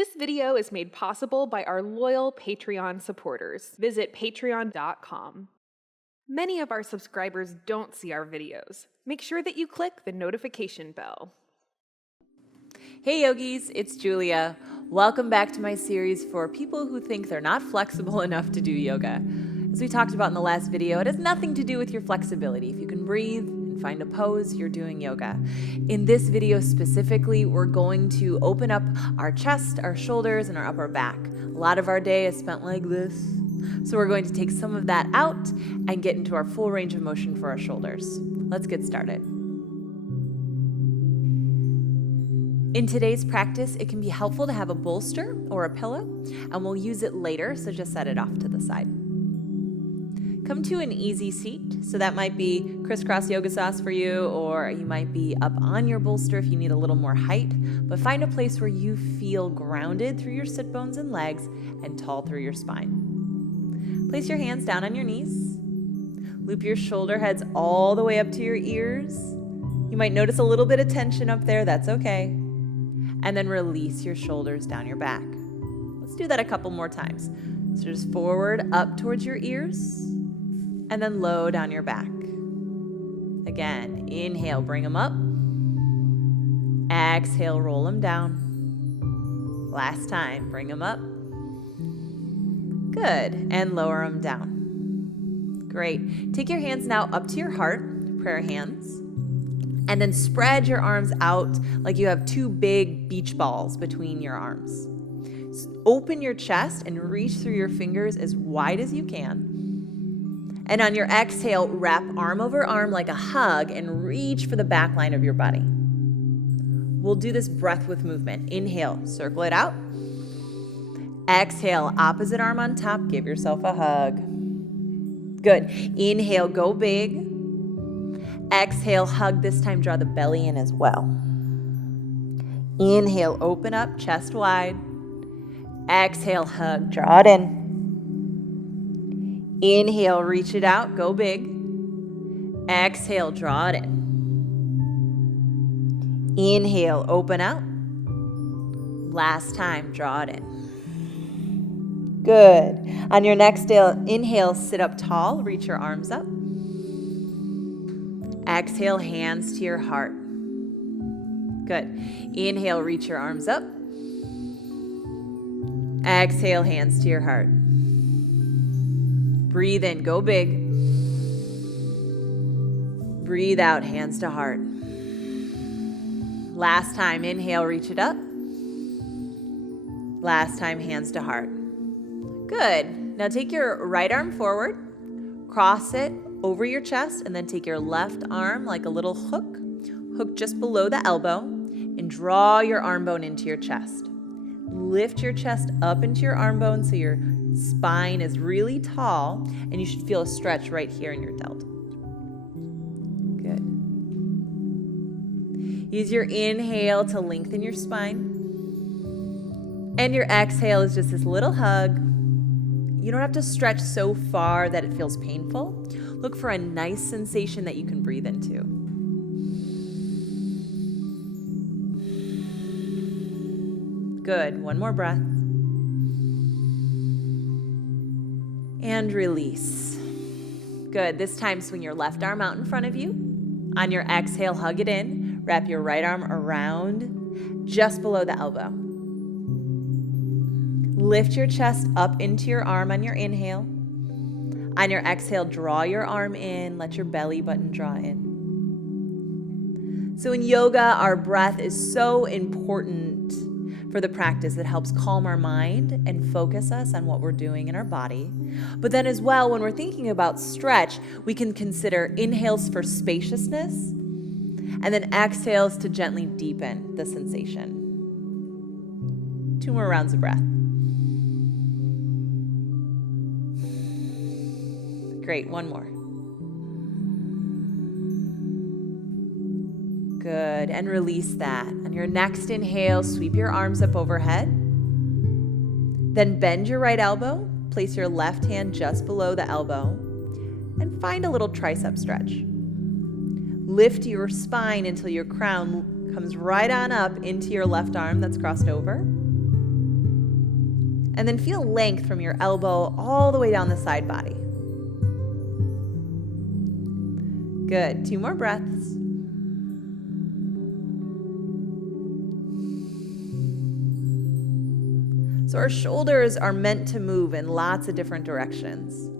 This video is made possible by our loyal Patreon supporters. Visit patreon.com. Many of our subscribers don't see our videos. Make sure that you click the notification bell. Hey yogis, it's Julia. Welcome back to my series for people who think they're not flexible enough to do yoga. As we talked about in the last video, it has nothing to do with your flexibility. If you can breathe and find a pose, you're doing yoga. In this video specifically, we're going to open up our chest, our shoulders, and our upper back. A lot of our day is spent like this. So we're going to take some of that out and get into our full range of motion for our shoulders. Let's get started. In today's practice, it can be helpful to have a bolster or a pillow, and we'll use it later, so just set it off to the side. Come to an easy seat, so that might be crisscross yoga sauce for you, or you might be up on your bolster if you need a little more height, but find a place where you feel grounded through your sit bones and legs and tall through your spine. Place your hands down on your knees. Loop your shoulder heads all the way up to your ears. You might notice a little bit of tension up there, that's okay. And then release your shoulders down your back. Let's do that a couple more times. So just forward, up towards your ears, and then low down your back. Again, inhale, bring them up. Exhale, roll them down. Last time, bring them up. Good, and lower them down. Great. Take your hands now up to your heart, prayer hands. And then spread your arms out like you have two big beach balls between your arms. Open your chest and reach through your fingers as wide as you can. And on your exhale, wrap arm over arm like a hug and reach for the back line of your body. We'll do this breath with movement. Inhale, circle it out. Exhale, opposite arm on top, give yourself a hug. Good. Inhale, go big. Exhale, hug. This time, draw the belly in as well. Inhale, open up, chest wide. Exhale, hug, draw it in. Inhale, reach it out, go big. Exhale, draw it in. Inhale, open out. Last time, draw it in. Good. On your next inhale, sit up tall, reach your arms up. Exhale, hands to your heart. Good. Inhale, reach your arms up. Exhale, hands to your heart. Breathe in, go big. Breathe out, hands to heart. Last time, inhale, reach it up. Last time, hands to heart. Good. Now take your right arm forward, cross it over your chest, and then take your left arm like a little hook just below the elbow, and draw your arm bone into your chest. Lift your chest up into your arm bone so your spine is really tall, and you should feel a stretch right here in your delt. Good. Use your inhale to lengthen your spine, and your exhale is just this little hug. You don't have to stretch so far that it feels painful. Look for a nice sensation that you can breathe into. Good. One more breath. And release. Good. This time, swing your left arm out in front of you. On your exhale, hug it in. Wrap your right arm around just below the elbow. Lift your chest up into your arm on your inhale. On your exhale, draw your arm in. Let your belly button draw in. So in yoga, our breath is so important for the practice. It helps calm our mind and focus us on what we're doing in our body. But then as well, when we're thinking about stretch, we can consider inhales for spaciousness and then exhales to gently deepen the sensation. 2 more rounds of breath. Great, one more. Good, and release that. On your next inhale, sweep your arms up overhead. Then bend your right elbow, place your left hand just below the elbow, and find a little tricep stretch. Lift your spine until your crown comes right on up into your left arm that's crossed over. And then feel length from your elbow all the way down the side body. Good. 2 more breaths. So our shoulders are meant to move in lots of different directions.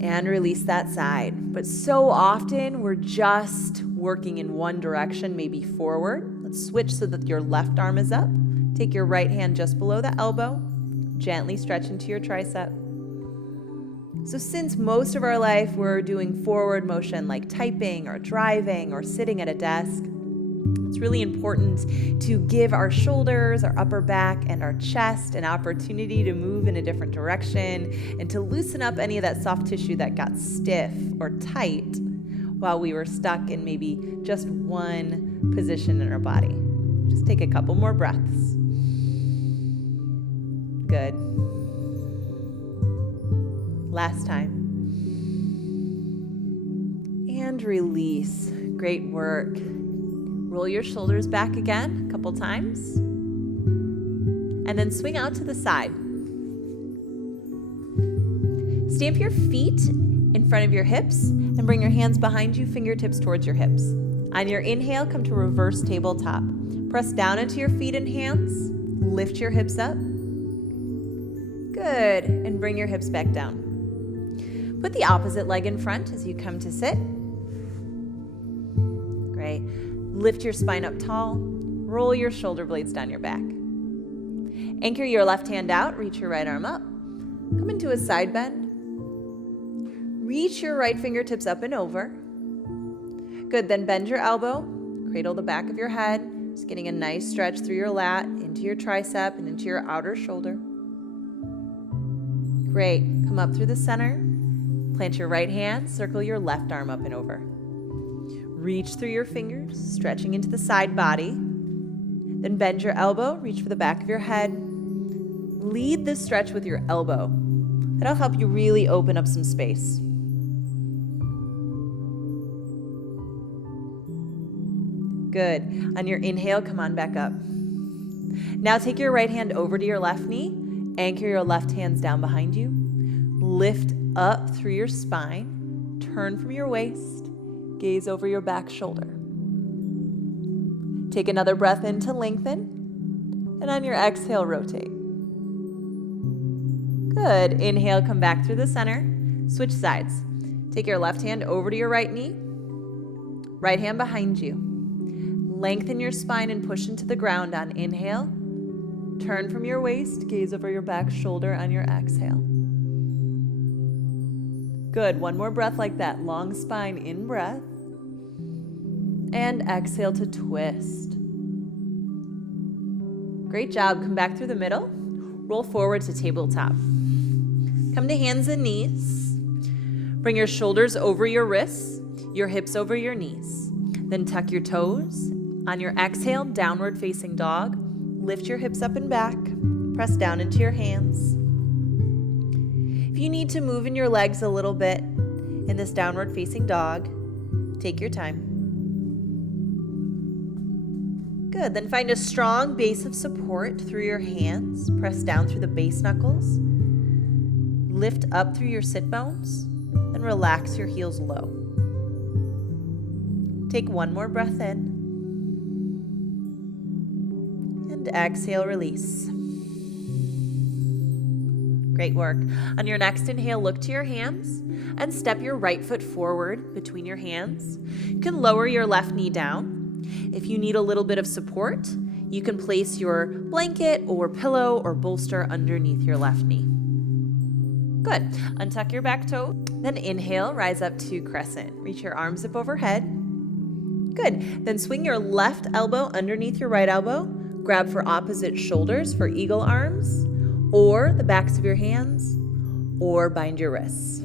And release that side. But so often we're just working in one direction, maybe forward. Let's switch so that your left arm is up. Take your right hand just below the elbow. Gently stretch into your tricep. So since most of our life we're doing forward motion like typing or driving or sitting at a desk, it's really important to give our shoulders, our upper back, and our chest an opportunity to move in a different direction and to loosen up any of that soft tissue that got stiff or tight while we were stuck in maybe just one position in our body. Just take a couple more breaths. Good. Last time. And release. Great work. Roll your shoulders back again a couple times. And then swing out to the side. Stamp your feet in front of your hips and bring your hands behind you, fingertips towards your hips. On your inhale, come to reverse tabletop. Press down into your feet and hands. Lift your hips up. Good. And bring your hips back down. Put the opposite leg in front as you come to sit. Great. Lift your spine up tall. Roll your shoulder blades down your back. Anchor your left hand out. Reach your right arm up. Come into a side bend. Reach your right fingertips up and over. Good. Then bend your elbow. Cradle the back of your head. Just getting a nice stretch through your lat, into your tricep, and into your outer shoulder. Great. Come up through the center. Plant your right hand. Circle your left arm up and over. Reach through your fingers, stretching into the side body. Then bend your elbow, reach for the back of your head. Lead this stretch with your elbow. That'll help you really open up some space. Good. On your inhale, come on back up. Now take your right hand over to your left knee. Anchor your left hands down behind you. Lift up through your spine. Turn from your waist. Gaze over your back shoulder. Take another breath in to lengthen. And on your exhale, rotate. Good. Inhale, come back through the center. Switch sides. Take your left hand over to your right knee. Right hand behind you. Lengthen your spine and push into the ground on inhale. Turn from your waist. Gaze over your back shoulder on your exhale. Good. One more breath like that. Long spine in breath. And exhale to twist. Great job. Come back through the middle. Roll forward to tabletop. Come to hands and knees. Bring your shoulders over your wrists, your hips over your knees. Then tuck your toes. On your exhale, downward facing dog. Lift your hips up and back. Press down into your hands. If you need to move in your legs a little bit in this downward facing dog, take your time. Good. Then find a strong base of support through your hands. Press down through the base knuckles. Lift up through your sit bones and relax your heels low. Take one more breath in. And exhale, release. Great work. On your next inhale, look to your hands and step your right foot forward between your hands. You can lower your left knee down. If you need a little bit of support, you can place your blanket or pillow or bolster underneath your left knee. Good. Untuck your back toe. Then inhale, rise up to crescent. Reach your arms up overhead. Good. Then swing your left elbow underneath your right elbow. Grab for opposite shoulders for eagle arms, or the backs of your hands, or bind your wrists.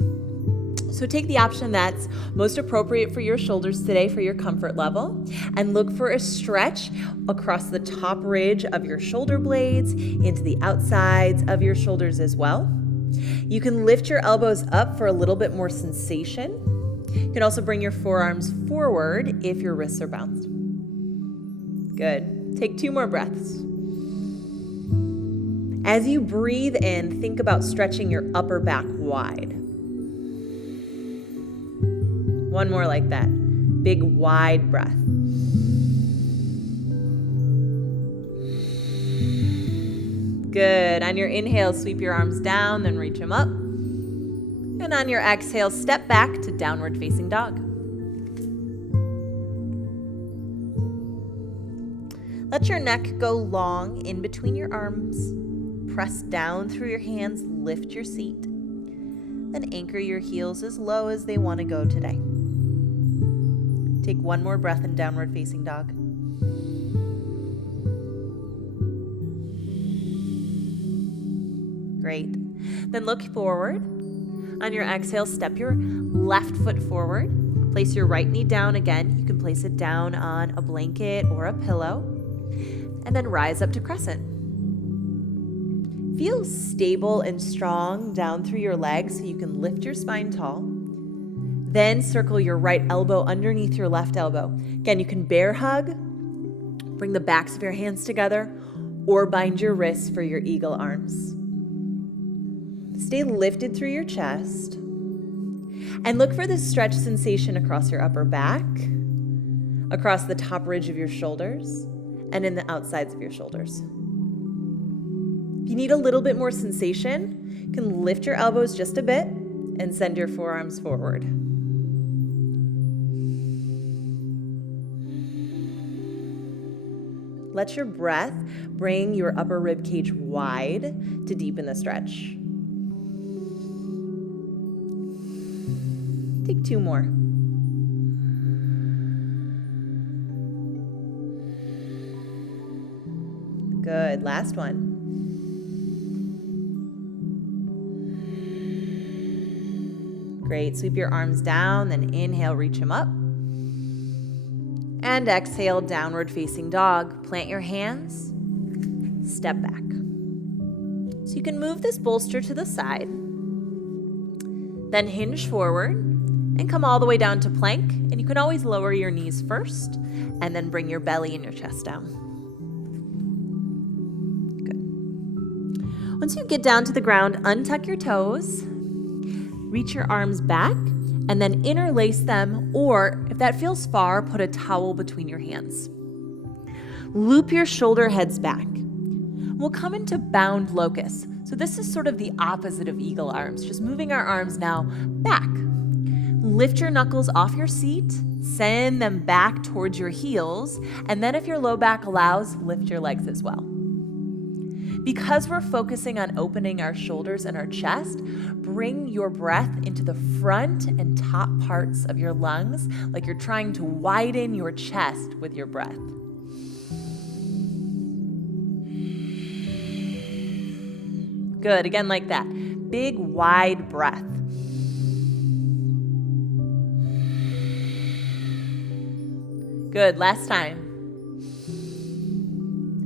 So take the option that's most appropriate for your shoulders today for your comfort level, and look for a stretch across the top ridge of your shoulder blades into the outsides of your shoulders as well. You can lift your elbows up for a little bit more sensation. You can also bring your forearms forward if your wrists are bounced. Good. Take 2 more breaths. As you breathe in, think about stretching your upper back wide. One more like that. Big, wide breath. Good. On your inhale, sweep your arms down, then reach them up. And on your exhale, step back to downward facing dog. Let your neck go long in between your arms. Press down through your hands, lift your seat. Then anchor your heels as low as they want to go today. Take one more breath in downward facing dog. Great. Then look forward. On your exhale, step your left foot forward. Place your right knee down again. You can place it down on a blanket or a pillow. And then rise up to crescent. Feel stable and strong down through your legs so you can lift your spine tall. Then circle your right elbow underneath your left elbow. Again, you can bear hug, bring the backs of your hands together, or bind your wrists for your eagle arms. Stay lifted through your chest. And look for this stretch sensation across your upper back, across the top ridge of your shoulders, and in the outsides of your shoulders. If you need a little bit more sensation, you can lift your elbows just a bit and send your forearms forward. Let your breath bring your upper rib cage wide to deepen the stretch. Take two more. Good. Last one. Great. Sweep your arms down, then inhale, reach them up. And exhale, downward facing dog. Plant your hands, step back. So you can move this bolster to the side, then hinge forward and come all the way down to plank. And you can always lower your knees first and then bring your belly and your chest down. Good. Once you get down to the ground, untuck your toes, reach your arms back, and then interlace them, or if that feels far, put a towel between your hands. Loop your shoulder heads back. We'll come into bound locust. So this is sort of the opposite of eagle arms, just moving our arms now back. Lift your knuckles off your seat, send them back towards your heels, and then if your low back allows, lift your legs as well. Because we're focusing on opening our shoulders and our chest, bring your breath into the front and top parts of your lungs, like you're trying to widen your chest with your breath. Good, again like that. Big, wide breath. Good, last time.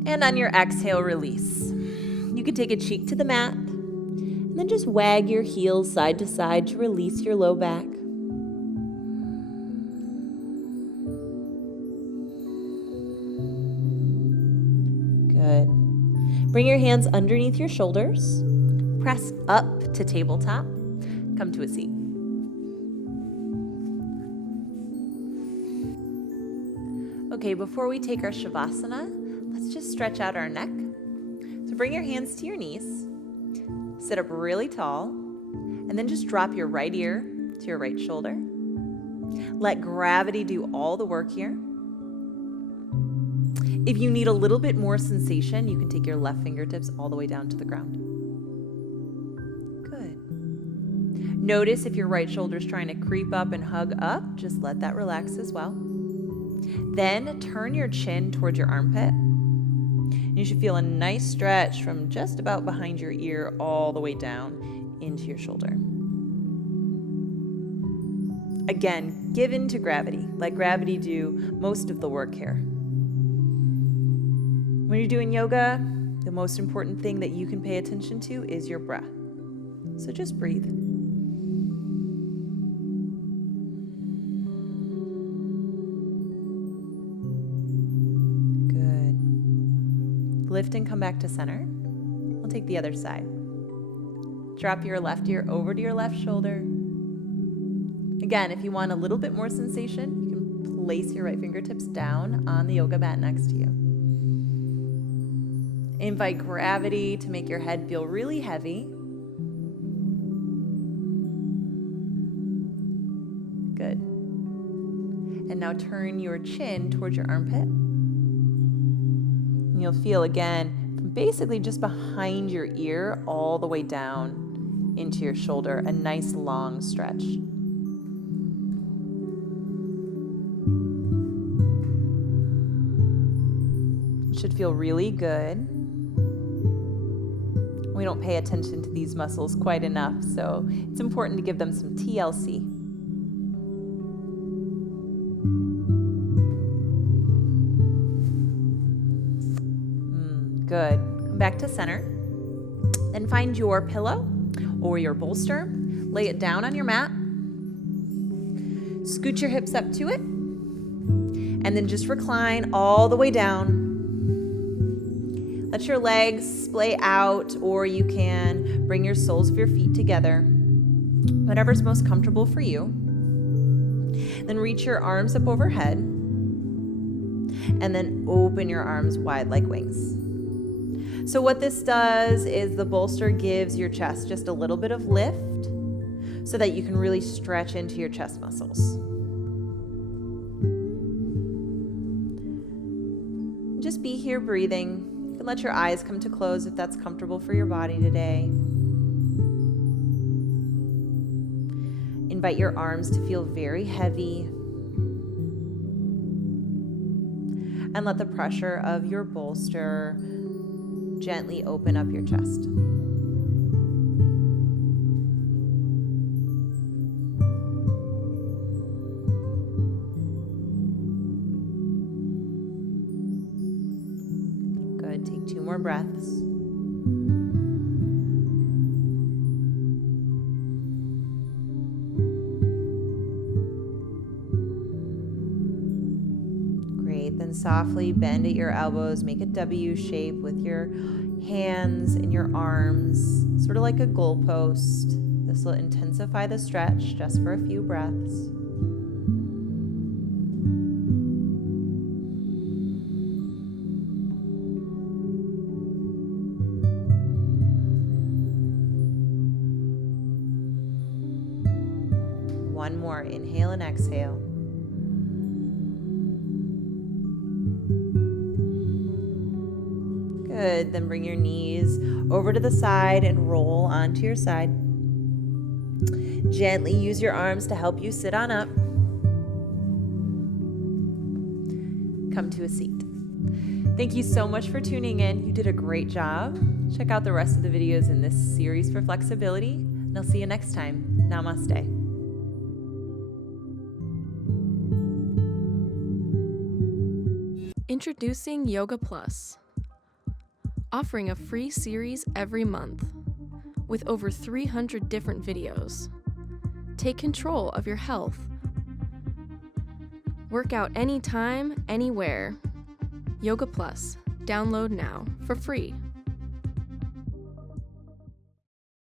And on your exhale, release. You can take a cheek to the mat, and then just wag your heels side to side to release your low back. Good. Bring your hands underneath your shoulders. Press up to tabletop. Come to a seat. Okay, before we take our Shavasana, let's just stretch out our neck. So bring your hands to your knees, sit up really tall, and then just drop your right ear to your right shoulder. Let gravity do all the work here. If you need a little bit more sensation, you can take your left fingertips all the way down to the ground. Good. Notice if your right shoulder is trying to creep up and hug up, just let that relax as well. Then turn your chin towards your armpit. You should feel a nice stretch from just about behind your ear all the way down into your shoulder. Again, give in to gravity. Let gravity do most of the work here. When you're doing yoga, the most important thing that you can pay attention to is your breath. So just breathe. Lift and come back to center. We'll take the other side. Drop your left ear over to your left shoulder. Again, if you want a little bit more sensation, you can place your right fingertips down on the yoga mat next to you. Invite gravity to make your head feel really heavy. Good. And now turn your chin towards your armpit. And you'll feel again, basically just behind your ear, all the way down into your shoulder, a nice long stretch. It should feel really good. We don't pay attention to these muscles quite enough, so it's important to give them some TLC. Good. Come back to center. Then find your pillow or your bolster. Lay it down on your mat. Scoot your hips up to it. And then just recline all the way down. Let your legs splay out, or you can bring your soles of your feet together. Whatever's most comfortable for you. Then reach your arms up overhead. And then open your arms wide like wings. So what this does is the bolster gives your chest just a little bit of lift so that you can really stretch into your chest muscles. Just be here breathing. You can let your eyes come to close if that's comfortable for your body today. Invite your arms to feel very heavy. And let the pressure of your bolster gently open up your chest. Good. Take 2 more breaths. Then softly bend at your elbows, make a W shape with your hands and your arms, sort of like a goalpost. This will intensify the stretch just for a few breaths. One more, inhale and exhale. Good. Then bring your knees over to the side and roll onto your side. Gently use your arms to help you sit on up. Come to a seat. Thank you so much for tuning in. You did a great job. Check out the rest of the videos in this series for flexibility, and I'll see you next time. Namaste. Introducing Yoga Plus, offering a free series every month with over 300 different videos. Take control of your health. Work out anytime, anywhere. Yoga Plus. Download now for free.